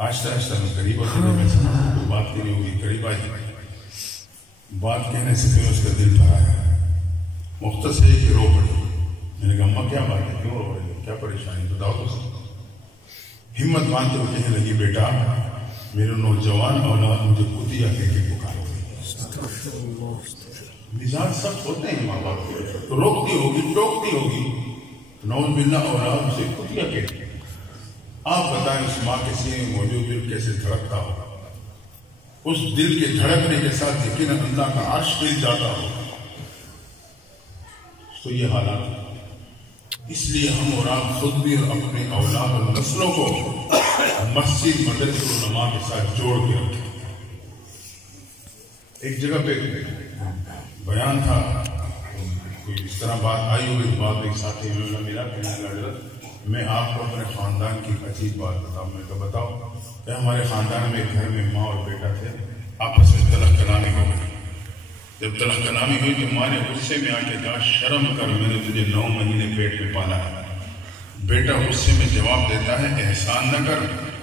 آہستہ آہستہ میں قریب ہوتے جب میں سنا کوئی بات کرنی ہوگی قریب آئی. بات کہنے سے پہلے اس کا دل بھر آیا. مختصر ہے کہ رو پڑی. میں نے کہا اماں کیا بات ہے, کیوں رو رہی ہے, کیا پریشانی بتاؤ تو صحیح. ہمت باندھتے ہوئے کہنے لگی بیٹا میرے نوجوان اولاد مجھے کتیا کہہ کے پکارتے ہیں. مزاج سخت ہوتے ہیں ماں باپ کے, تو روکتی ہوگی ٹوکتی ہوگی, نوز باللہ اولاد اسے کتیا کہتے ہیں. آپ بتائیں اس ماں کے سینے میں موجود دل کیسے دھڑکتا ہوگا. اس دل کے دھڑکنے کے ساتھ یقیناً اللہ کا عرش ہل جاتا ہوگا. تو یہ حالات, اس لیے ہم اور آپ خود بھی اور اپنے اولاد اور نسلوں کو مسجد مدرسے علماء کے ساتھ جوڑ کے رکھیں. ایک جگہ پہ بیان تھا, کوئی اس طرح بات آئی ہوئی, بعد ایک ساتھی میں میرا کہنے لگا میں آپ کو اپنے خاندان کی عجیب بات بتاؤں. میں تو بتاؤ کہ ہمارے خاندان میں ایک گھر میں ماں اور بیٹا تھے, آپس میں طلق کلامی ہو گئی. جب طلق کلامی ہوئی تو ماں نے غصے میں آ کے کہا شرم کر, میں نے تجھے 9 مہینے پیٹ میں پالا ہے. بیٹا غصے میں جواب دیتا ہے احسان نہ کر,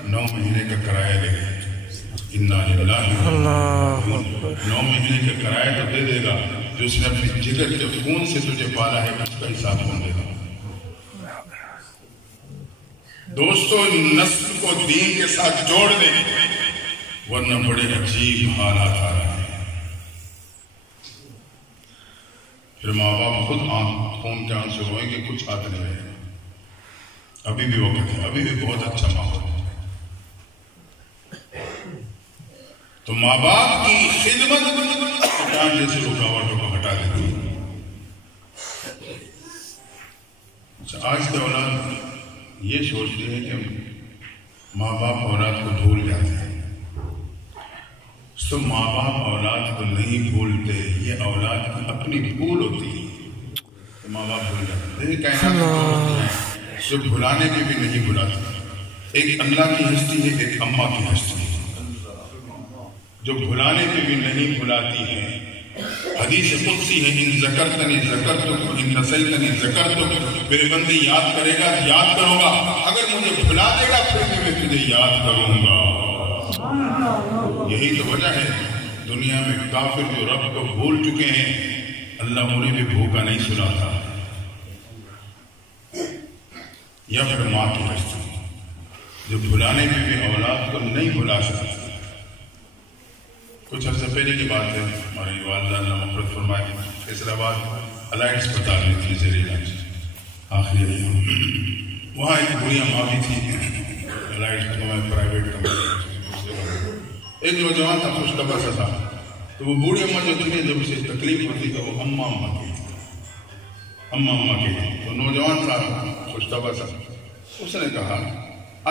9 مہینے کا کرایہ لے گئے. 9 مہینے کا کرایہ تو دے دے گا, جو اس نے اپنی جگر کے خون سے تجھے پالا ہے اس کا حساب کون دے گا. دوستو نسل کو دین کے ساتھ جوڑ دیں ورنہ بڑے عجیب حالات آ رہے ہیں. پھر ماں باپ خود خون کے آنسو روئیں کہ کچھ ہاتھ نہیں رہے. ابھی بھی وقت ہے, ابھی بھی بہت اچھا ماحول ہے. تو ماں باپ کی خدمت شیطان جیسی رکاوٹوں کو ہٹا دیتی ہے. آج کے اولاد یہ سوچتے ہیں کہ ماں باپ اولاد کو بھول جاتے ہیں. تو ماں باپ اولاد کو نہیں بھولتے, یہ اولاد کی اپنی بھول ہوتی ہے. ماں باپ بھول جاتے ہیں, جو بھلانے کی بھی نہیں بھلاتے. ایک اللہ کی ہستی ہے, ایک اماں کی ہستی ہے جو بھلانے کی بھی نہیں بھلاتی ہے. حدیث قدسی ہے ان ذکرتنی ذکرتک ان نسیتنی ذکرتک, میرے بندے یاد کرے گا یاد کروں گا, اگر مجھے بھلا دے گا پھر میں تجھے یاد کروں گا. یہی تو وجہ ہے دنیا میں کافر جو رب کو بھول چکے ہیں, اللہ انہیں بھی بھوکا نہیں سلاتا. یا پھر ماں کی ہستی جو بھلانے میں بھی اولاد کو نہیں بھلا سکتا. کچھ عرصہ پہلے کی بات ہے, ہماری والدہ اللہ مغفرت فرمائے فیصل آباد الائٹ اسپتال میں تھی زیر علاج آخری ایام. وہاں ایک بڑھیا ماں بھی تھی, الائٹ اسپتال میں پرائیویٹ کمپنی. ایک نوجوان تھا خوش طبع سا تھا, تو وہ بوڑھی اماں جو تھی جب اسے تکلیف ہوتی تو وہ اماں کہتی, اماں کہتی. تو نوجوان تھا خوش طبع سا, اس نے کہا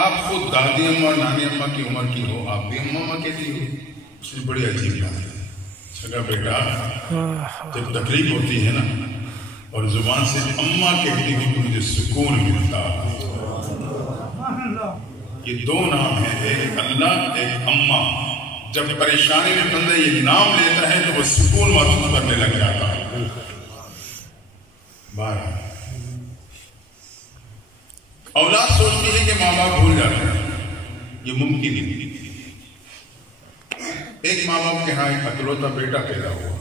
آپ خود دادی اماں نانی اماں کی عمر کی ہو, آپ بھی اماں کہتی ہو. اس نے بڑی عجیب بات ہے. سکا بیٹا جب تکلیف ہوتی ہے نا اور زبان سے اماں کہتی ہو تو مجھے سکون ملتا. یہ 2 نام ہیں, ایک اللہ ایک اماں. جب پریشانی میں بندہ یہ نام لیتا ہے تو وہ سکون محسوس کرنے لگ جاتا ہے. اولاد سوچتی ہے کہ ماں باپ بھول جاتے ہیں, یہ ممکن ہی نہیں. ایک ماں باپ کے ہاں ایک اکلوتا بیٹا پیدا ہوا,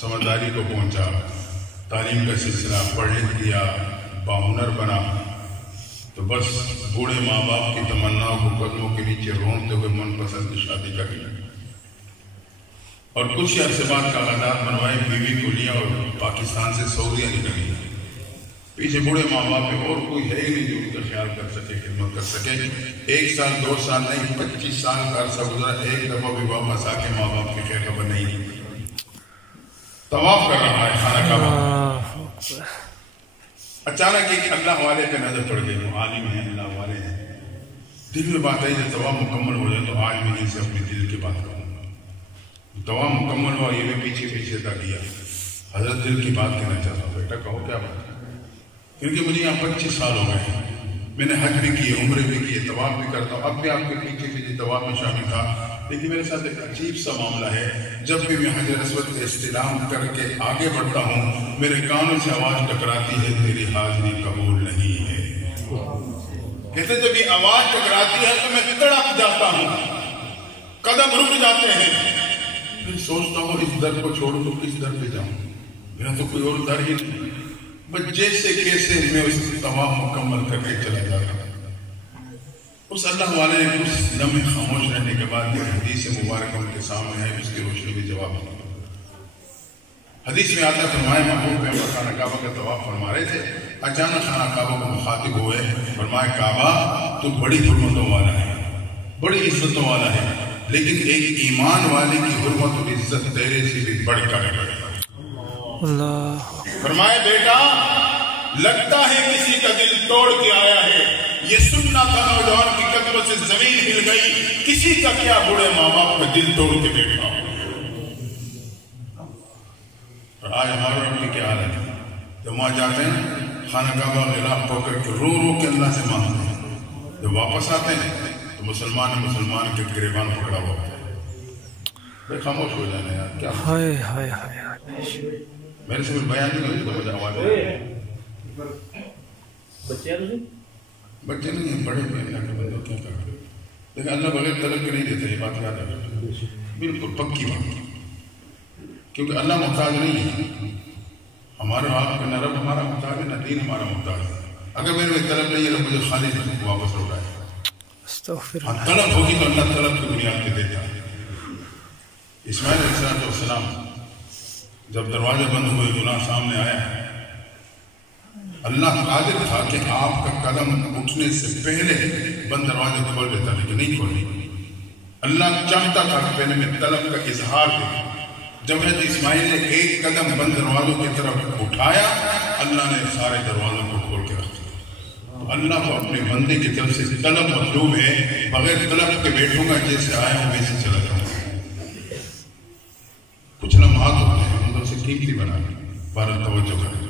سمجھداری کو پہنچا, تعلیم کا سلسلہ پڑھ لکھ لیا, باہنر بنا, تو بس بوڑھے ماں باپ کی تمناؤں کو قدموں کے نیچے رونتے ہوئے من پسند کی شادی کر لی. اور کچھ ہی عرصے بعد کاغذات بنوائے, بیوی کو لیا اور پاکستان سے سعودیہ نکلی. پیچھے بوڑھے ماں باپ میں اور کوئی ہے ہی نہیں جو ان کا خیال کر سکے, خدمت کر سکے. 1 سال 2 سال نہیں 25 سال کا عرصہ گزرا, ایک دفعہ بھی واپس آ کے ماں باپ کی خیر خبر نہیں. طواف کر رہا ہے خانہ کعبہ. اچانک ایک اللہ والے پہ نظر پڑ گئی, وہ عالم ہیں اللہ والے ہیں. دل میں بات ہے جب طواف مکمل ہو جائے تو آج میں ان سے اپنے دل کی بات کروں گا. طواف مکمل ہوا, یہ بھی پیچھے تھا کیا. حضرت دل کی بات کہنا چاہتا ہوں. بیٹا کہو کیا بات ہے, کیونکہ مجھے یہاں 25 سال ہو گئے ہیں, میں نے حج بھی کیے, عمرے بھی کیے, طواف بھی کرتا ہوں, اب بھی آپ کے پیچھے طواف میں شامل تھا. لیکن میرے ساتھ ایک عجیب سا معاملہ ہے, جب بھی میں حجر اسود سے استلام کر کے آگے بڑھتا ہوں میرے کانوں سے آواز ٹکراتی ہے تیری حاضری قبول نہیں ہے. جیسے جب یہ آواز ٹکراتی ہے تو میں تڑپ جاتا ہوں، قدم رک جاتے ہیں، پھر سوچتا ہوں اس در کو چھوڑ تو کس در پہ جاؤں، میرا تو کوئی اور در ہی نہیں، بس جیسے کیسے میں اس طواف مکمل کر کے چلا جاتا ہوں۔ اس اللہ والے نے کچھ لمحے خاموش رہنے کے بعد یہ حدیث مبارکہ ان کے سامنے ہے، اس کی روشنی میں جواب دیا۔ حدیث میں آتا فرمائے محبوب پیغمبر خانہ کعبہ کا طواف فرما رہے تھے، اچانک خانہ کعبہ کو مخاطب ہوئے، فرمائے کعبہ تو بڑی حرمتوں والا ہے، بڑی عزتوں والا ہے، لیکن ایک ایمان والے کی حرمت اور عزت تیرے سے بھی بڑھ کر ہے۔ فرمائے بیٹا لگتا ہے کسی کا دل توڑ کے آیا ہے، یہ سننا تھا نوجوان کی قدموں سے زمین ہل گئی، کسی کا کیا بوڑھے ماں باپ کا دل توڑ کے بیٹھا۔ اور آج ہمارے رب کی کیا حالت ہے، جب وہاں جاتے ہیں خانہ کعبہ غلاف پکڑ کے رو رو کے اللہ سے مانگتے ہیں، جب واپس آتے ہیں تو مسلمان کے گریبان پکڑا ہوا ہوتا ہے۔ بھائی خاموش ہو جانا یار، کیا میرے سے بیان نہیں ہوئی تو مجھے آواز بچے نہیں ہیں، بڑے بھی اللہ کے بندوں کیا کر رہے، لیکن اللہ بغیر طلب کے نہیں دیتا، یہ بات یاد رکھنا بالکل پکی بات، کیونکہ اللہ محتاج نہیں ہے، ہمارا آپ کا نہ رب ہمارا محتاج ہے نہ دین ہمارا محتاج ہے۔ اگر میرے میں طلب نہیں ہے تو مجھے خالی واپس لوٹائے، ہاں طلب ہوگی تو اللہ طلب کی بنیاد پہ دیتا ہے۔ اسماعیل علیہ السلام جب دروازے بند ہوئے، گناہ سامنے آیا، اللہ قادر تھا کہ آپ کا قدم اٹھنے سے پہلے بند دروازے کھول دیتا، لیکن نہیں کھولے۔ اللہ چاہتا تھا کہ پہلے میں طلب کا اظہار دے۔ جب حضرت اسماعیل نے ایک قدم بند دروازوں کی طرف اٹھایا، اللہ نے سارے دروازوں کو کھول کے رکھ دیا۔ تو اللہ کو اپنے بندے کی طرف سے طلب مطلوب ہے، بغیر طلب کے بیٹھوں گا جیسے آیا ہوں ویسے چلا جاؤں گا۔ کچھ لمحات ہوتے ہیں ان سے قیمتی بنا بارہ توجہ کریں۔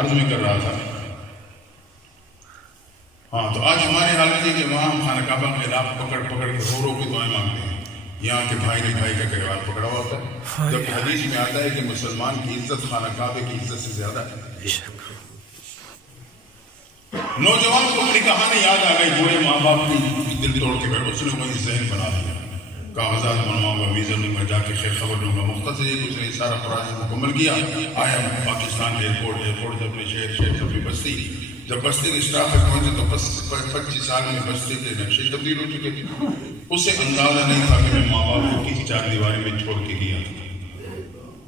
عرض میں کر رہا تھا، ہاں تو آج ہماری حالت ہے کہ وہاں ہم خانہ کعبہ کے خلاف پکڑ کے رو رو کے دعائیں مانگتے ہیں، یہاں کے بھائی نے بھائی کا گریبان پکڑا ہوا ہوتا ہے، جبکہ حدیث میں آتا ہے کہ مسلمان کی عزت خانہ کعبے کی عزت سے زیادہ ہے۔ نوجوان کو اپنی کہانی یاد آ گئی، بوڑھے ماں باپ کی دل توڑ کے بیٹھے، اس نے وہی ذہن بنا لیا، کاغذات بنواؤں گا، ویزا لوں گا، جا کے خیر خبر لوں گا، مختصر یہ کچھ نہیں، سارا پروسیس مکمل کیا، آیا پاکستان ایئرپورٹ سے اپنے شہر سے اپنی بستی، جب بستی کے سٹاف پہ پہنچے تو 25 سال میں بستی کے نقشے تبدیل ہو چکے تھے، اسے اندازہ نہیں تھا کہ میں ماں باپ کو کسی چار دیواری میں چھوڑ کے گیا۔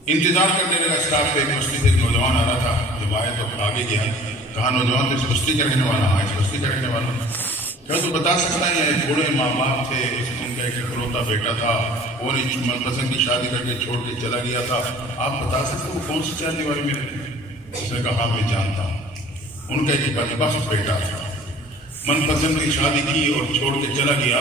انتظار کرنے لگا اسٹاف پہ، ایک بستی سے ایک نوجوان آ رہا تھا، جب آیا تو آگے گیا، کہا نوجوان تو اس بستی کا رہنے والا، ہاں اس بستی کا رہنے والا، کیا تو بتا سکتا ہے؟ ایک بوڑھے ماں باپ تھے، ان کا ایک اکلوتا بیٹا تھا، وہ نے من پسند کی شادی کر کے چھوڑ کے چلا گیا تھا، آپ بتا سکتے وہ کون سی چار دیواری میں رہتے ہیں؟ اس نے کہا میں جانتا ہوں، ان کا ایک بدبخت بیٹا تھا، من پسند کی شادی کی اور چھوڑ کے چلا گیا،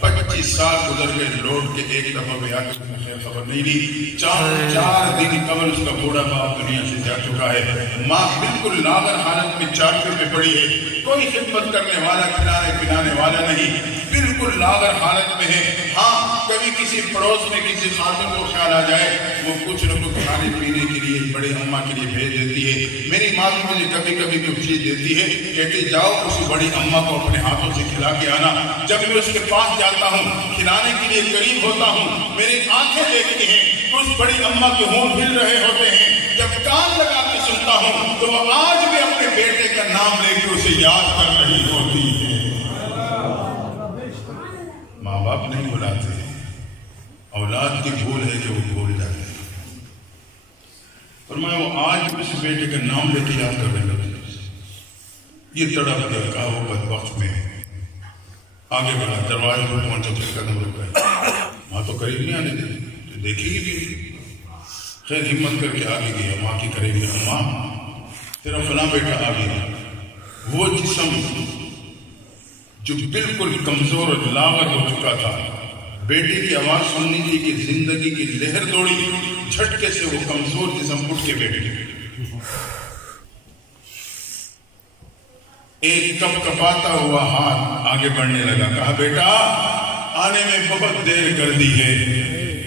25 سال گزر گئے، لوٹ کے ایک دفعہ بھی آ کے اس نے خیر خبر نہیں لی، 4 دن قبل اس کا بوڑھا باپ دنیا سے جا چکا ہے، ماں بالکل لاغر حالت میں چارپے پہ پڑی ہے، کوئی خدمت کرنے والا، کھلانے پلانے والا نہیں، بالکل لاغر حالت میں ہے۔ ہاں کبھی کسی پڑوس میں کسی خاتون کو خیال آ جائے، وہ کچھ نہ کچھ کھانے پینے کے لیے بڑی اماں کے لیے بھیج دیتی ہے۔ میری ماں بھی مجھے کبھی کبھی کچھ چیز دیتی ہے، کہتی جاؤ اسی بڑی اماں کو اپنے ہاتھوں سے کھلا کے آنا۔ جب میں اس کے پاس جاتا ہوں، کھلانے کے لیے قریب ہوتا ہوں، میری آنکھیں دیکھتی ہیں کہ اس بڑی اماں کے ہونٹ ہل رہے ہوتے ہیں، جب کان لگا کے سنتا ہوں تو وہ آج بھی اپنے بیٹے کا نام لے کے اسے یاد کر رہی ہوتی ہے۔ ماں باپ نہیں بلاتے، اولاد کی بھول ہے کہ وہ بھول جاتے ہیں۔ فرمایا وہ آج اس بیٹے کا نام لے کے یاد کر رہے ہوتے ہیں، یہ تڑپ گیا، کہا وہ بدبخت میں آگے بڑھا، دروازے پر پہنچا تو قدم رک گئے، ماں تو قریب نہیں آنے دے، تو دیکھے گی بھی، خیر ہمت کر کے آگے گیا، ماں کی کرے گی، ماں تیرا فلاں بیٹا آ گیا، وہ جسم جو بالکل کمزور اور لاغر ہو چکا تھا، بیٹے کی آواز سننی تھی کہ زندگی کی لہر دوڑی، جھٹکے سے وہ کمزور جسم اٹھ کے بیٹھ گیا، ایک کپ کپاتا ہوا ہاتھ آگے بڑھنے لگا، کہا بیٹا آنے میں بہت دیر کر دی ہے،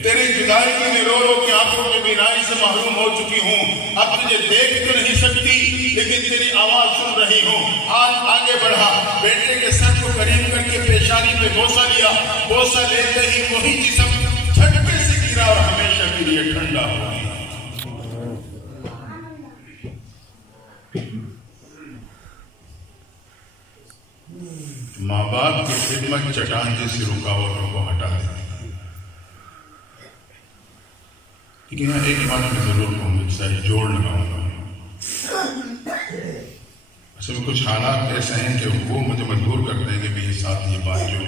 تیری جدائی کی میں رو رو کے آنکھوں میں بینائی سے محروم ہو چکی ہوں، اب تجھے دیکھ تو نہیں سکتی لیکن تیری آواز سن رہی ہوں۔ ہاتھ آگے بڑھا، بیٹے کے سر قریب کر کے پیشانی پہ بوسہ لیا، بوسہ لیتے ہی وہی جسم جھٹکے سے گرا اور ہمیشہ کے لیے ٹھنڈا ہو گیا۔ ماں باپ کی خدمت چٹان جیسی رکاوٹوں کو ہٹا دیتی ہے۔ لیکن یہاں ایک بات میں ضرور کہوں گا، ایک جوڑ لگاؤں گا۔ اصل میں کچھ حالات ایسے ہیں کہ وہ مجھے مجبور کرتے ہیں کہ میرے ساتھ یہ بات جو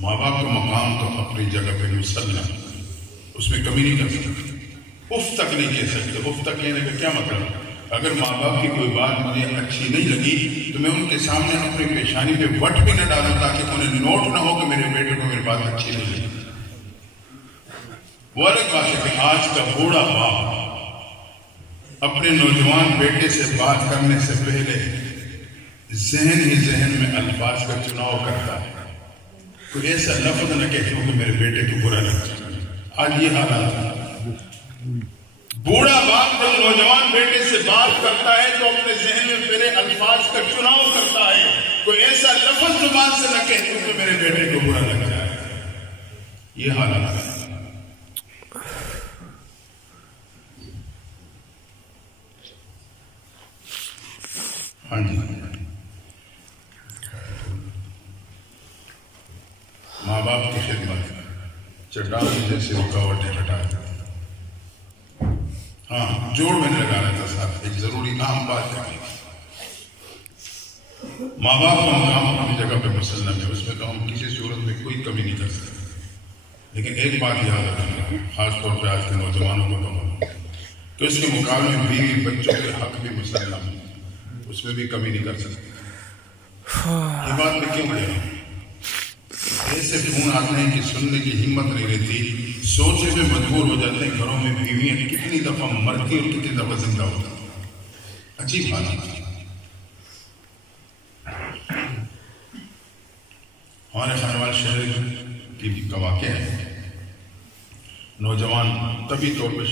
ماں باپ کا مقام تو اپنی جگہ پہ مسلم، اس میں کمی نہیں کر سکتے، اف تک نہیں کہہ سکتے۔ اف تک کہنے کا کیا مطلب؟ اگر ماں باپ کی کوئی بات مجھے اچھی نہیں لگی تو میں ان کے سامنے اپنی پیشانی پہ وٹ بھی نہ ڈالوں تاکہ انہیں نوٹ نہ ہو کہ میرے بیٹے کو میری بات اچھی نہیں لگی۔ وہ الگ بات ہے کہ آج کا بوڑھا باپ اپنے نوجوان بیٹے سے بات کرنے سے پہلے ذہن ہی ذہن میں الفاظ کا چناؤ کرتا ہے، کوئی ایسا لفظ نہ کہتے ہو کہ میرے بیٹے کو برا لگ جائے۔ آج یہ حالات ہے۔ بوڑھا باپ جب نوجوان بیٹے سے بات کرتا ہے تو اپنے ذہن میں پہلے الفاظ کا چناؤ کرتا ہے، کوئی ایسا لفظ زبان سے نہ کہتے ہو کہ میرے بیٹے کو برا لگ جائے۔ یہ حالات ہے۔ ہاں جی، ماں باپ کی خدمت چٹان جیسے رکاوٹیں ہٹا دیتی۔ ہاں، جوڑ میں نے لگانا تھا ساتھ، ایک ضروری عام بات ہے۔ ماں باپ کا مقام اپنی جگہ پہ مسلم ہے، اس میں تو ہم کسی صورت میں کوئی کمی نہیں کر سکتے، لیکن ایک بات یاد رکھنا، خاص طور پہ آج کے نوجوانوں کو کہوں کہ اس کے مقابلے میں بیوی بچوں کے حق بھی مسلم ہے، اس میں بھی کمی نہیں کر سکتے۔ یہ بات میں کیوں کہہ رہا ہوں؟ ایسے فون آتے ہیں کہ سننے کی ہمت نہیں رہتی، سوچے میں مجبور ہو جاتے ہیں گھروں میں بیویاں کتنی دفعہ مرتی اور کتنی دفعہ زندہ ہوتی۔ عجیب حالات۔ ہمارے خانوال شہر کی واقعہ ہے، نوجوان طبی طور پہ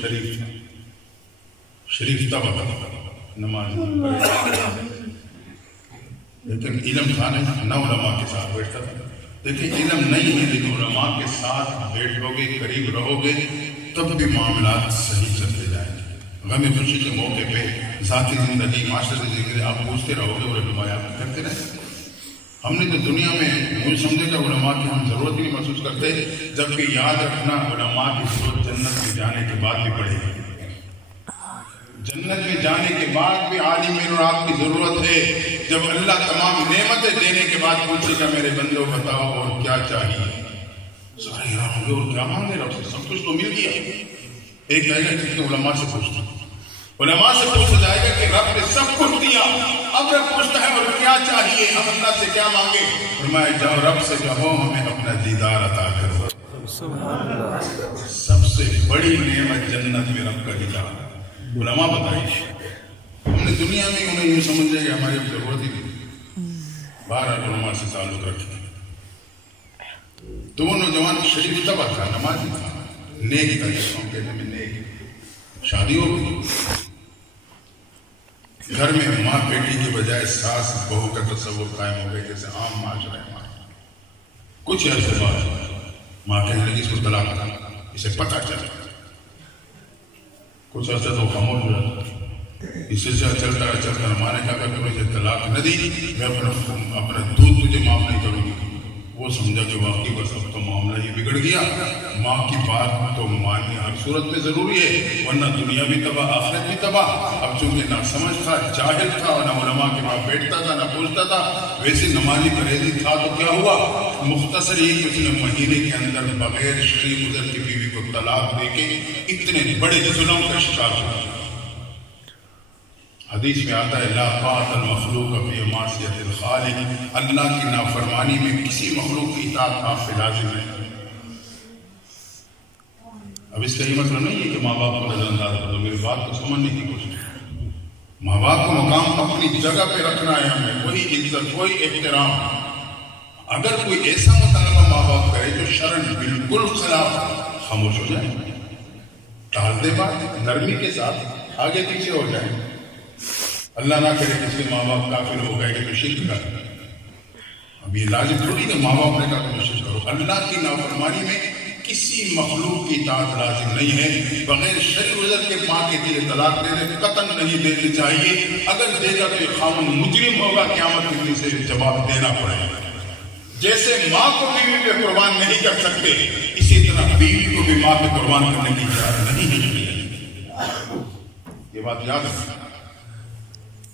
شریف تب نماز لیکن علم تھا نہیں، نہ علماء کے ساتھ بیٹھتا تھا۔ دیکھیں، علم نہیں ہے لیکن علماء کے ساتھ بیٹھو گے، قریب رہو گے، تب بھی معاملات صحیح چلتے جائیں گے۔ غم خوشی کے موقع پہ ذاتی زندگی، معاشرتی زندگی آپ پوچھتے رہو گے اور علماء آپ کرتے رہیں گے۔ ہم نے تو دنیا میں مجھے سمجھے کہ علماء کی ہم ضرورت نہیں محسوس کرتے، جبکہ یاد رکھنا علماء کی ضرورت جنت میں جانے کے بعد بھی پڑے گی۔ جنت میں جانے کے بعد بھی عالمین اور آپ کی ضرورت ہے۔ جب اللہ تمام نعمتیں دینے کے بعد پوچھے گا میرے بندوں بتاؤ اور کیا چاہیے، سارے حیران ہوں گے اور کیا مانگے رب سے، سب کچھ تو مل گیا۔ ایک کہے گا کہ علماء سے پوچھتا، علماء سے پوچھا جائے گا کہ رب نے سب کچھ دیا، اب رب پوچھتا ہے اور کیا چاہیے، ہم اللہ سے کیا مانگے؟ فرمایا جاؤ رب سے کہو ہمیں اپنا دیدار عطا کرو۔ سب سے بڑی نعمت جنت میں رب کا دیدار۔ علماء بتائیے، ہم نے دنیا میں انہیں یوں سمجھے کہ ہماری ضرورت ہی نہیں، بہرحال علماء سے تعلق رکھیں۔ تو وہ نوجوان شریف طبع تھا، نمازی تھا، نیک تھا، جس کو ہم کہتے ہیں نیک۔ شادی ہو گئی، گھر میں ماں بیٹی کی بجائے ساس بہو کا تصور قائم ہو گیا، جیسے عام معاشرہ ہے ہمارا۔ کچھ عرصے بعد ماں کہنے لگی اس کو طلاق تھا، اسے پتہ چلا، کچھ عرصہ تو خاموش ہو جاتا، اس سے چلتا ماں نے کہا کہ تم اسے طلاق نہ دی، میں اپنا دودھ تجھے معاف نہیں کروں گی۔ وہ سمجھا کہ واقعی بس اب تو معاملہ یہ بگڑ گیا، ماں کی بات تو ماننی ہر صورت میں ضروری ہے، ورنہ دنیا بھی تباہ آخرت بھی تباہ۔ اب چونکہ نہ سمجھ تھا، جاہل تھا، نہ علماء کے پاس بیٹھتا تھا، نہ پوچھتا تھا، ویسے نمازی پرہیزی تھا تو کیا ہوا؟ مختصر یہ کہ اس نے مہینے کے اندر بغیر شریف ادھر کی بیوی کو طلاق دے کے اتنے بڑے ظلم کا شکار ہوا۔ حدیث میں آتا ہے لا طاعۃ المخلوق فی معصیۃ الخالق، اللہ کی نافرمانی میں کسی مخلوق کی اطاعت آپ پہ لازم ہے۔ اب اس کا یہ مطلب نہیں ہے کہ ماں باپ کو نظر انداز کر دو، میری بات کو سمجھنے کی کوشش۔ ماں باپ کا مقام اپنی جگہ پہ رکھنا ہے ہمیں، وہی عزت، وہی احترام۔ اگر کوئی ایسا مطالبہ ماں باپ کرے جو شرعاً بالکل خلاف، خاموش ہو جائیں، ٹال دے بات، نرمی کے ساتھ آگے پیچھے ہو جائیں۔ اللہ نہ کرے کسی ماں باپ کافر ہو گئے کہ تو شرک کر، اب یہ لازم تھوڑی کہ ماں باپ نے کہا کوشش کرو. اللہ کی نافرمانی میں کسی مخلوق کی اطاعت لازم نہیں ہے. بغیر شرعی عذر کے ماں کے لیے طلاق دینے قطعاً نہیں دینی چاہیے. اگر دے گا تو یہ خاوند مجرم ہوگا, قیامت کے دن سے جواب دینا پڑے گا. جیسے ماں کو بیوی پہ قربان نہیں کر سکتے, اسی طرح بیوی کو بھی ماں پہ قربان کرنے کی اجازت نہیں ہے. یہ بات یاد رکھنا.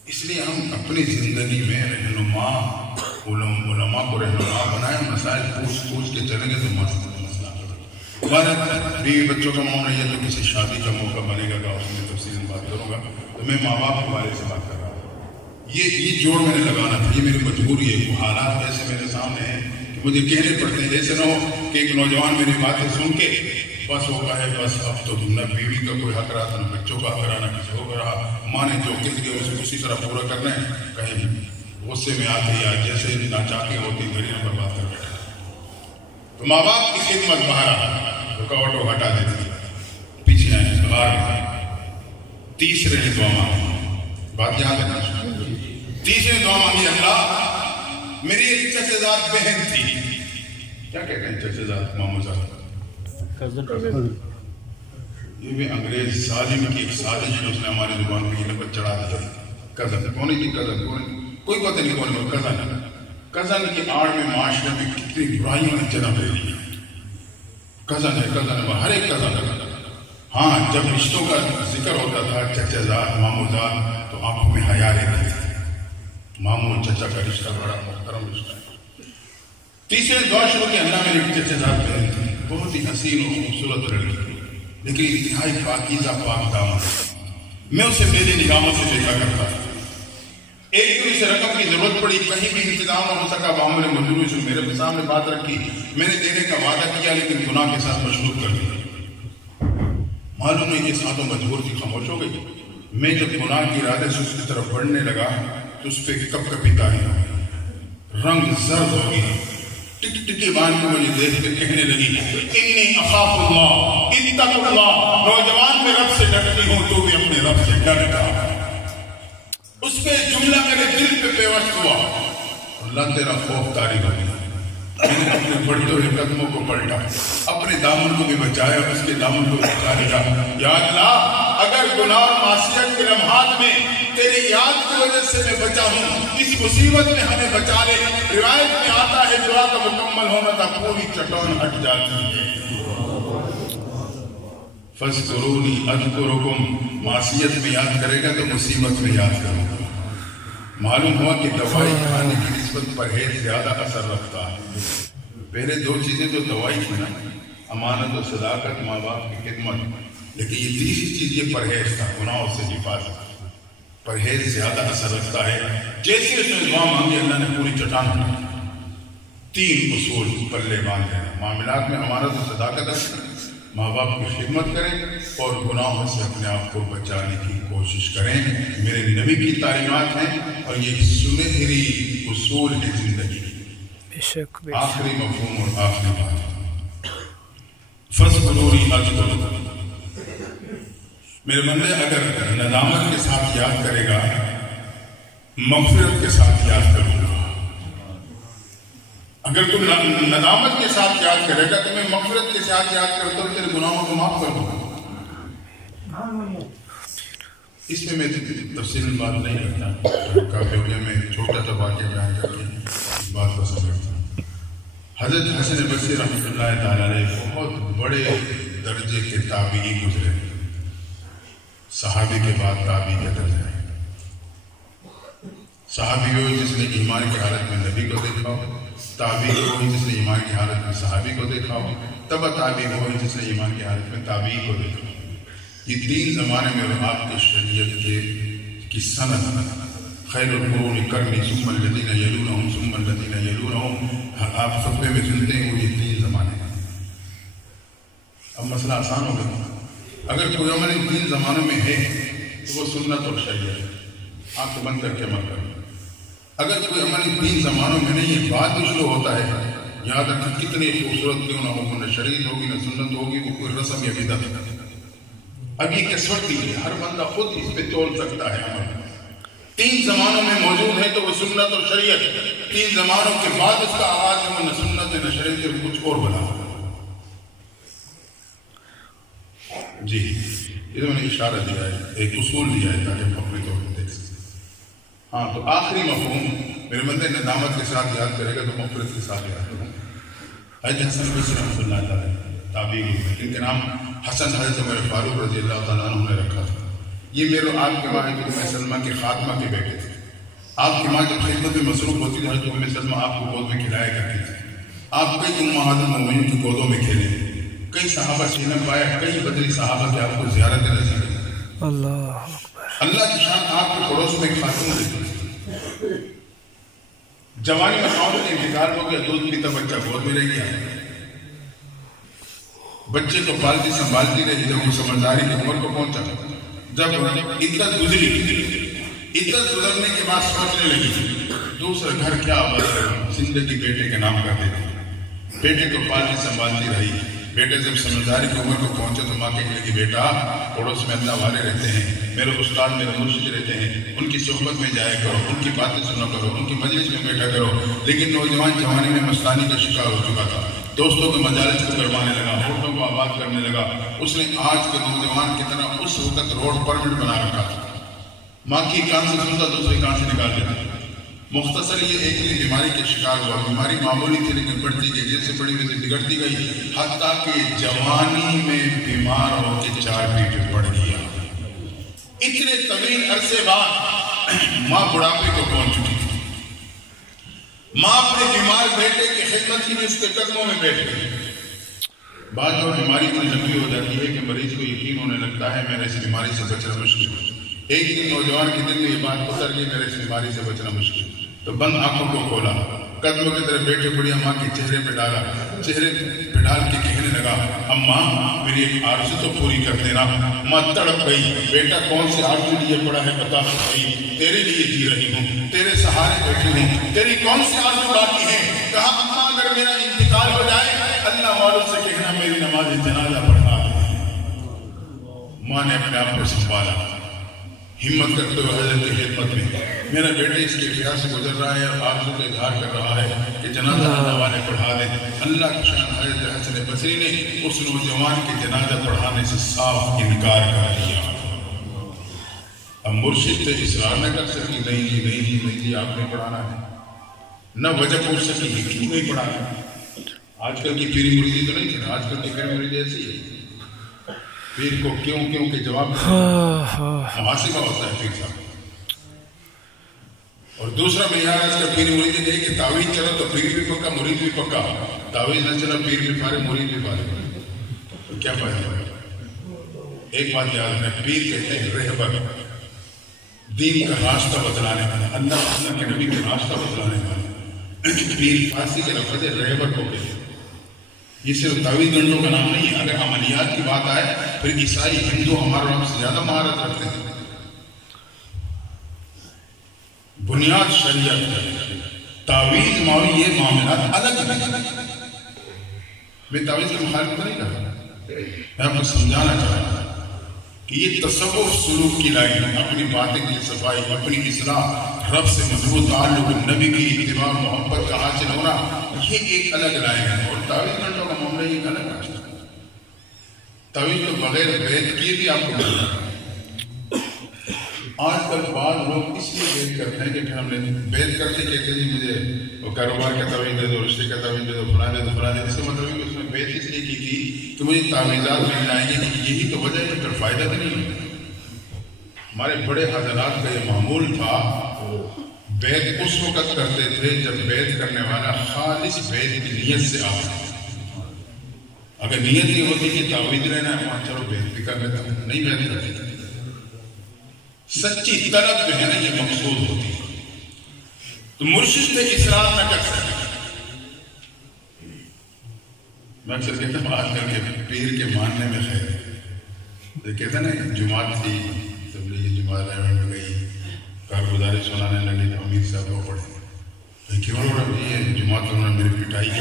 اس لیے ہم اپنی زندگی میں رہنما علماء کو رہنما بنائیں. مسائل پوچھ کے چلیں گے تو مسئلہ ہمارے بیوی بچوں کا معاملہ یہ تو کسی شادی کا موقع بنے گا کہ اس میں تفصیل بات کروں گا. تو میں ماں باپ کے بارے سے بات کر رہا ہوں. یہ جوڑ میں نے لگانا تھا, یہ میری مجبوری ہے. وہ حالات ایسے میرے سامنے ہیں کہ مجھے کہنے پڑتے ہیں. ایسے نہ ہو کہ ایک نوجوان میری باتیں سن کے بس وہ کہے بس اب تو نہ بیوی کا کوئی حق رہا تھا, نہ بچوں کا حق رہا, نہ کسی کو رہا. ماں نے جو کہہ دیا اسے اسی طرح پورا کرنا ہے. کہیں غصے میں آتے یا جیسے ناچاکی ہوتی گھڑی نمبر بات کر بیٹھے. تو ماں باپ کی خدمت باہر رکاوٹ کو ہٹا دیتی, پیچھے آئے سوال. تیسرے نے دعا مانگی, بات یاد رکھنا. تیسرے دعا مانگی, اللہ میری ایک چچے زاد بہن تھی. کیا کہتے ہیں چچے زاد, مامو زاد؟ یہ بھی انگریز ظالم کی ایک سازش ہے. اس نے ہماری زبان میں یہ لفظ چڑھا دیا. کزن کون تھی؟ کزن کوئی پتہ نہیں کون. کزن کی آڑ میں معاشرے میں کتنی برائیوں نے جنم لے لی. کزن ہے, ہر ایک کزن. ہاں جب رشتوں کا ذکر ہوتا تھا چچا زاد مامو زاد تو آنکھوں میں حیا رہتی تھی. مامو چچا کا رشتہ بڑا محترم رشتہ ہے. تیسرے دعا شروع کی, اللہ میری چچا زاد بہن تھی, بہت ہی حسین و خوبصورت لڑکی, لیکن انتہائی پاکیزہ پاک دامن. میں اسے میری نگاہوں سے دیکھا کرتا تھا. ایک دن اسے رقم کی ضرورت پڑی, کہیں بھی انتظام نہ ہو سکا. معاملے مجبوری سے میرے سامنے بات رکھی. میں نے دینے کا وعدہ کیا لیکن گناہ کے ساتھ مشغول کر دیا. معلوم نہیں کہ ساتھوں مجبور تھی, خاموش ہو گئی. میں جب گناہ کی ارادے سے اس کی طرف بڑھنے لگا تو اس پہ کپ کپی تاری ہو گئی, رنگ زرد ہو گئی. ٹک ٹکی بان کو مجھے دیکھ کر کہنے لگی, انی اخاف اللہ اتقوا اللہ. نوجوان میں رب سے ڈرتی ہوں, تو بھی اپنے رب سے ڈر جا. اس پہ جملہ میرے دل پہ پیوست ہوا, اللہ تیرا خوف طاری ہو گیا. میں نے اپنے بڑھتے ہوئے قدموں کو پلٹا, اپنے دامن کو بھی بچایا, اس کے دامن کو بچا لیا. یا اللہ اگر گناہ اور معصیت کے لمحات میں تیری یاد کی وجہ سے میں بچا ہوں, اس مصیبت میں ہمیں بچا لے. روایت میں آتا ہے دعا کا مکمل ہونا تھا, پوری چٹان ہٹ جاتی ہے. فَاذْكُرُونِي أَذْكُرُكُمْ. معصیت میں یاد کرے گا تو مصیبت میں یاد کروں گا. معلوم ہوا کہ دوائی کھانے کی نسبت پرہیز زیادہ اثر رکھتا ہے. پہلے دو چیزیں تو دوائی تھی نا, امانت و صداقت, ماں باپ کی خدمت. لیکن یہ تیسری چیز یہ پرہیز تھا, گناہوں سے حفاظت. پرہیز زیادہ اثر رکھتا ہے. جیسے اس نے دعا مانگی اللہ نے پوری چٹان ہٹا. 3 اصول پلے باندھ دینا. معاملات میں امانت و صداقت رکھنا, ماں باپ کی خدمت کریں اور گناہوں سے اپنے آپ کو بچانے کی کوشش کریں. میرے نبی کی تعلیمات ہیں اور یہ سنہری اصول ہے زندگی. آخری مفہوم اور آخری بات, فَاذْكُرُونِي أَذْكُرْكُمْ. میرے بندے اگر ندامت کے ساتھ یاد کرے گا, مغفرت کے ساتھ یاد کروں گا. اگر تم ندامت کے ساتھ یاد کرے گا تو میں مغفرت کے ساتھ یاد کرتا ہوں, تیرے گناہوں کو معاف کر دوں گا. اس میں تفصیل بات نہیں کرتا, کافی ہو گیا. میں چھوٹا سا واقعہ بیان کر کے بات کو سمجھتا ہوں. حضرت حسن بصری رحمۃ اللہ تعالیٰ علیہ بہت بڑے درجے کے تابعی گزرے. صحابی کے بعد تابعی کا درجہ ہے. صحابی ہو جس نے ایمان کی حالت میں نبی کو دیکھا ہو, تابعی ہو جس نے ایمان کی حالت میں صحابی کو دیکھا ہو, تبع تابعی ہو جس نے ایمان کی حالت میں تابعی کو دیکھا ہو. یہ 3 زمانے میں آپ کی شریعت کی سند خیر القرون قرنی ثم الذین یلونہم ثم الذین یلونہم, آپ خطبے میں سنتے ہیں وہ یہ 3 زمانے ہیں. اب مسئلہ آسان ہو گیا. اگر کوئی عمل ان 3 زمانوں میں ہے تو وہ سنت اور شریعت, آنکھ بند کر کے عمل کرو. اگر کوئی عمل ان 3 زمانوں میں نہیں ہے, بعد میں شروع ہوتا ہے, یاد رکھیں کتنی خوبصورت کیوں نہ ہو, نہ شریعت ہوگی نہ سنت ہوگی, وہ کوئی رسم یا بدعت ہے. اب یہ قسمت کی ہے, ہر بندہ خود اس پہ تول سکتا ہے عمل. 3 زمانوں میں موجود ہے تو وہ سنت اور شریعت، 3 زمانوں کے بعد اس کا آغاز ہے وہ نہ سنت نہ شریعت ہے، کچھ اور بنا ہوا۔ جی انہوں نے اشارہ دیا ہے، ایک اصول دیا ہے تاکہ ہم اپنے طور پر دیکھ سکیں۔ ہاں تو آخری مفہوم میرے بندے ندامت کے ساتھ یاد کرے گا تو مغفرت کے ساتھ یاد کرے گا۔ حضرت حسن بصری رحمۃ اللہ تعالیٰ تابعی، ان کے نام حسن حضرت عمر فاروق رضی اللہ تعالیٰ عنہ نے رکھا تھا۔ یہ میرے آپ کے ماں حضرت ام سلمہ کے خاتمہ کے بیٹے تھے۔ آپ کی ماں جب خدمت میں مصروف ہوتی تھی حضرت ام سلمہ آپ کو گود میں کھلایا کرتی تھی۔ آپ کئی امہات المؤمنین کی گودوں میں کھیلے، کئی صحابہ سینہ پایا، کئی بدری صحابہ کے آپ کو زیارت نصیب ہوئی۔ اللہ کی شان آپ کے پڑوس میں ایک خاتون رہتی تھی۔ جوانی میں خاتون کا انتقال ہو گیا، دودھ پیتا بچہ گود میں رہ گیا، بچے کو پالتی سنبھالتی رہی، جب وہ سمجھداری کی عمر کو پہنچا، جب عدت گزری، عدت گزرنے کے بعد سوچنے لگی دوسرا گھر کیا آباد کروں، زندگی بیٹے کے نام کر دیتی، بیٹے کو پالتی سنبھالتی رہی۔ بیٹے جب سمجھداری کی عمر کو پہنچے تو ماں کہنے لگی بیٹا پڑوس میں اللہ والے رہتے ہیں، میرے استاد میرے مرشد رہتے ہیں، ان کی صحبت میں جایا کرو، ان کی باتیں سنا کرو، ان کی مجلس میں بیٹھا کرو۔ لیکن نوجوان جوانی میں مستانی کا شکار ہو چکا تھا، دوستوں کے مجالس کو کروانے لگا، ہوٹلوں کو آباد کرنے لگا۔ اس نے آج کے نوجوان کی طرح اس وقت روڈ پرمٹ بنا رکھا تھا، ماں کی کان سے سنتا دوسرے کان سے نکال دیتا۔ مختصر یہ ایک دن بیماری کے شکار ہوا، بیماری معمولی تھی لیکن بڑھتی گئی، جیسے بڑی ویسے بگڑتی گئی، حتیٰ کہ جوانی میں بیمار ہو کے 4 پیٹے پڑ گیا۔ اتنے طویل عرصے بعد ماں بڑھاپے کو پہنچ چکی تھی، ماں اپنے بیمار بیٹے کی خدمت کی اس کے قدموں میں بیٹھ گئی۔ بعد میں بیماری اتنی لمبی ہو جاتی ہے کہ مریض کو یقین ہونے لگتا ہے میرے اس بیماری سے بچنا مشکل ہے۔ ایک دن نوجوان کے دل میں یہ بات اتر گئی میرے اس بیماری سے بچنا مشکل، تو بند آنکھوں کو کھولا، قدموں کی طرف بیٹھے بڑی اماں کے چہرے پہ ڈالا، چہرے پہ ڈال کے کہنے لگا اماں میری ایک آرزو تو پوری کر دینا۔ ماں تڑپ گئی، بیٹا کون سے آرزو لیے پڑا ہے بتا سکتی، تیرے لیے جی رہی ہوں، تیرے سہارے بیٹھی ہوں، تیری کون سی آرزو باقی ہے؟ کہا اماں اگر میرا انتقال ہو جائے اللہ والوں سے کہنا میری نماز جنازہ پڑھا دے۔ ماں نے اپنے آپ کو سنبھالا، ہمت کرتے ہوئے حضرت کی خدمت میں میرا بیٹے اس کے خیال سے گزر رہا ہے اور آرزو کا اظہار کر رہا ہے کہ جنازہ اللہ والے پڑھا دیں۔ اللہ کی شان حضرت حسن بصری نے اس نوجوان کے جنازہ پڑھانے سے صاف انکار کر دیا۔ اب مرشد سے اصرار نہ کر سکی، نہیں جی نہیں جی نہیں جی آپ نے پڑھانا ہے، نہ وجہ پوچھ سکی کہ کیوں نہیں پڑھانا۔ آج کل کی پیری مریدی تو نہیں تھی، آج کل کی پیری مریدی ایسی ہے، پیر کو کیوں کے جواب محاسبہ ہوتا ہے پیر صاحب۔ اور دوسرا معیار اس کا پیر مرید یہ کہ تعویذ چلا تو پیر بھی پکا مرید بھی پکا، تعویذ نہ چلا پیر بھی پھارے مرید بھی پھارے، تو کیا فائدہ ہے؟ ایک بات یاد رکھنا، پیر کہتے ہیں رہبر، دین کا راستہ بتلانے والا، اللہ کے نبی کا راستہ بتلانے والا۔ پیر فارسی کے لفظ رہبر کو کہتے ہیں، یہ صرف تعویذ گنڈوں کا نام نہیں ہے۔ اگر عملیات کی بات آئے پھر عیسائی ہندو ہمارے رب سے زیادہ مہارت رکھتے ہیں۔ بنیاد شریعت ہے، تعویذ معاوی یہ معاملات الگ ہیں۔ میں تعویذ کی مخالفت نہیں کر رہا، میں آپ کو سمجھانا چاہتا ہوں کہ یہ تصوف سلوک کی لائن ہے، اپنی باتیں کی صفائی، اپنی اصلاح، رب سے مضبوط تعلق، نبی کی اتباع محبت کا حاصل ہونا، یہ ایک الگ لائن ہے۔ اور تعویذ گنڈوں کا معاملہ یہ الگ راستہ ہے۔ تعویذ تو بغیر بیعت کیے بھی آپ کو مل رہا ہے۔ آج کل بعض لوگ اس لیے بیعت کرتے ہیں کہ پھر ہم نے بیعت کرتے کہتے ہیں مجھے وہ کاروبار کا تعویذ دے دو، رشتے کا تعویذ دے دو، فلاں دے دو فلاں دے دو۔ اس کا مطلب ہے کہ اس نے بیعت اس لیے کی تھی کہ مجھے تعویذات مل جائیں گے، یہی تو وجہ ہے کہ پھر فائدہ بھی نہیں ہے۔ ہمارے بڑے حضرات کا یہ معمول تھا، بیعت اس وقت کرتے تھے جب بیعت کرنے والا خالص بیعت کی نیت سے آتا۔ اگر نیت نہیں ہوتی کہ تعویذ لینا ہے چلو بیعت بھی کر لیتا ہوں، نہیں بیعت کرتے۔ سچی طلب جو ہے نا یہ مقصود ہوتی ہے، تو مرشد سے اصرار نہ کر سکتے۔ میں اکثر کہتا ہوں آج کل کے پیر کے ماننے میں خیر ہے، کہتے ہیں نا جماعت تھی تبلیغی جماعت میں گئی، کارگزاری سنانے لگے تو امیر صاحب کو پڑھے کیوں ہو رہا ہے یہ جماعت انہوں نے میری پٹائی کی،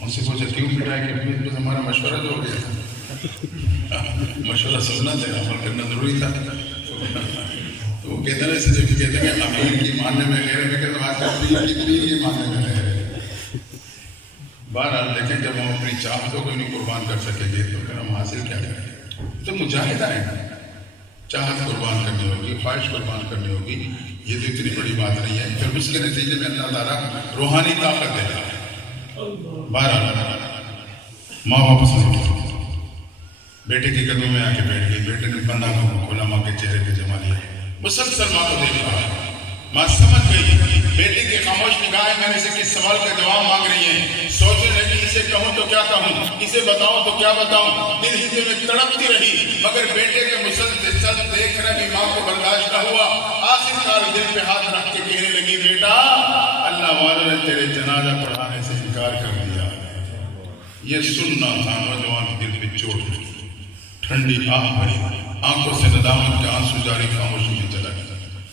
ان سے پوچھا کیوں پٹائی کی؟ بس ہمارا مشورہ جو ہو گیا تھا، مشورہ سننا تھا، عمل کرنا ضروری تھا۔ وہ کہتے ہیں ایسے جب کہتے ہیں امیر کی ماننے میں غیر میں کہتے ہیں آج کل پیر کی پیر کی ماننے میں غیر ہے. بہرحال دیکھیں جب ہم اپنی چاہتوں کو نہیں قربان کر سکیں گے تو پھر ہم حاصل کیا کریں؟ تو مجاہدہ ہے. چاہت قربان کرنی ہوگی, خواہش قربان کرنی ہوگی, یہ تو اتنی بڑی بات نہیں ہے. پھر اس کے نتیجے میں اللہ تعالیٰ روحانی طاقت دیتا ہے. بہرحال ماں واپس لوٹی, بیٹے کے قدموں میں آ کے بیٹھ گئی. بیٹے نے بندہ کو کھولا, ماں کے چہرے پہ جما لیا. مسلسل ماں کو دیکھ رہا ہے. ماں سمجھ گئی بیٹے کی خاموش نگاہیں میرے سے کس سوال کا جواب مانگ رہی ہیں. سوچنے لگی اسے کہوں تو کیا کہوں, اسے بتاؤں تو کیا بتاؤں. دل ہی میں تڑپتی رہی, مگر بیٹے کے مسلسل دیکھ رہے بھی ماں کو برداشت نہ ہوا. آخر کار دل پہ ہاتھ رکھ کے کہنے لگی بیٹا اللہ والوں نے تیرے جنازہ پڑھانے سے انکار کر دیا. یہ سننا تھا. نوجوان دل پہ چوٹ لگی, ٹھنڈی آنکھ بھری, آنکھوں سے ندامت کے آنسو جاری, خاموشی میں چلا گیا.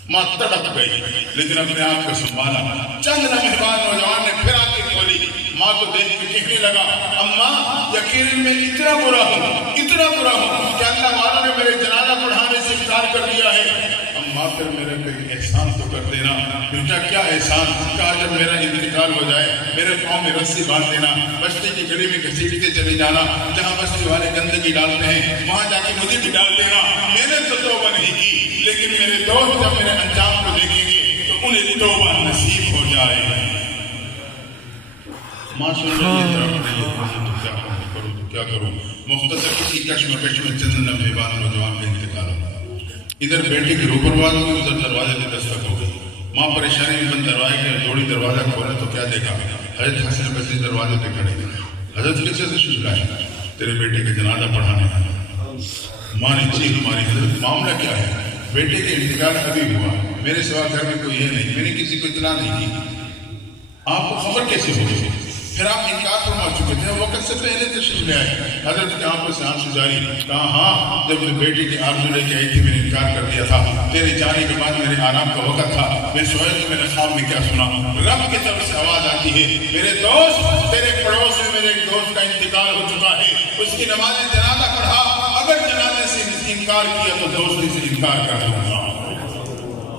ماں تڑپ گئی لیکن اپنے آپ کو سنبھالا. چند لمحے بعد نوجوان نے پھر آنکھیں کھولی. ماں کو دیکھ کے کہنے لگا اماں یقیناً میں اتنا برا ہوں کہ اللہ والوں نے میرے جنازہ پڑھانے سے انکار کر دیا ہے. اماں پھر میرے پہ احسان تو کر دینا. بیٹا کیا احسان؟ کہا جب میرا انتقال ہو جائے میرے پاؤں میں رسی باندھ دینا, بستی کی گلی میں گھسیٹتے چلے جانا, جہاں بستی والے گندگی ڈالتے ہیں وہاں جا کے مجھے بھی ڈال دینا. میں نے تو توبہ نہیں کی, لیکن میرے دوست جب میرے انجام کو دیکھیں گے تو انہیں توبہ نصیب ہو جائے. ماں سن رہی ہے, طرف رہی ہے, تو کیا کروں. مختصر کسی کشمکش میں چند لمحے بعد نوجوان کا انتقال ہو. ادھر بیٹے کی روپرواز ہوئی, ادھر دروازے پہ دستک ہو گئی. ماں پریشانی میں بند دروازے کے دوڑی دروازہ کھولے تو کیا دیکھا, حضرت حسن بصری دروازے پہ کھڑے ہیں. حضرت کیسے تشریف لائے؟ تیرے بیٹے کا جنازہ پڑھانے آیا. ماں نے چیخ ماری, حضرت معاملہ کیا ہے؟ بیٹے کے انتقال ابھی ہوا, میرے سوا گھر میں کوئی ہے نہیں, میں نے کسی کو اطلاع نہیں کی. آپ کو خبر کیسے ہو گئی؟ پھر آپ انکار فرما چکے تھے, وقت سے پہلے تشریف لے آئے. حضرت کی آنکھوں سے آنسو جاری, کہا ہاں جب میں بیٹی کی آرزو لے کے آئی تھی میں نے انکار کر دیا تھا. تیرے جانے کے بعد میرے آرام کا وقت تھا, میں سویا تو میرے خواب میں کیا سنا, رب کی طرف سے آواز آتی ہے میرے دوست تیرے پڑوس میں میرے ایک دوست کا انتقال ہو چکا ہے, اس کی نماز جنازہ پڑھا, اگر جنازے سے انکار کیا تو دوستی سے انکار کر دوں گا.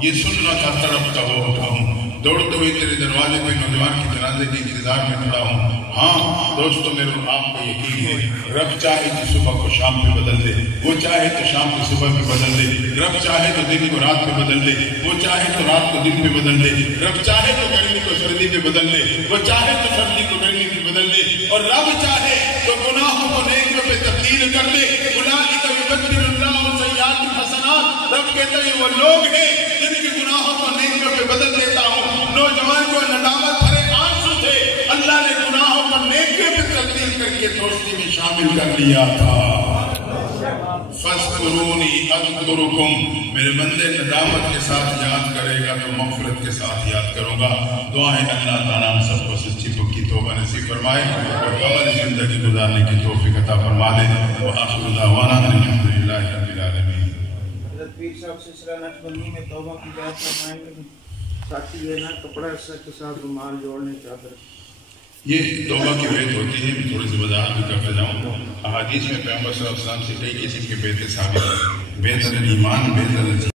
یہ سننا تھا, تڑپتا ہوا اٹھا ہوں, دوڑتے ہوئے تیرے دروازے پہ نوجوان کے جنازے کے انتظار میں کھڑا ہوں. ہاں دوستو میرے آپ کو یقین ہے رب چاہے تو صبح کو شام پہ بدل دے, وہ چاہے تو شام کو صبح پہ بدل دے, رب چاہے تو دن کو رات پہ بدل دے, وہ چاہے تو رات کو دن پہ بدل دے, رب چاہے تو گرمی کو سردی پہ بدل دے, وہ چاہے تو سردی کو گرمی پہ بدل دے, اور رب چاہے تو گناہوں کو نیکیوں پہ تبدیل کر دے. اولئک یبدل اللہ سیئات حسنات, رب کہتا ہے وہ لوگ ہیں جن کے گناہوں کو نیکیوں پہ بدل دیتا ہوں. نوجوان کو ندامت بھرے آنسو تھے, اللہ نے گناہوں کو نیکیوں پہ تبدیل کر کے دوستی میں شامل کر لیا تھا. فاذکرونی اذکرکم, میرے بندے ندامت کے ساتھ یاد کرے گا تو مغفرت کے ساتھ یاد کروں گا. دعائیں اللہ تعالیٰ ہم سب کو سچی پکی توبہ نصیب فرمائے اور عمل زندگی گزارنے کی توفیق عطا فرما دے. وآخر دعوانا الحمدللہ رب العالمین. حضرت پیر صاحب سلسلہ نقشبندی میں توبہ کی بات فرمائیں گے. ساتھی ہے نا کپڑا سچ کے ساتھ رومال جوڑنے چادر, یہ توبہ کی بیت ہوتی ہے. میں تھوڑی سی وضاحت بھی کرتے جاؤں. احادیث میں پیغمبر صلی اللہ علیہ وسلم سے کئی قسم کے بیتیں ثابت ہیں. بیت الایمان, بیت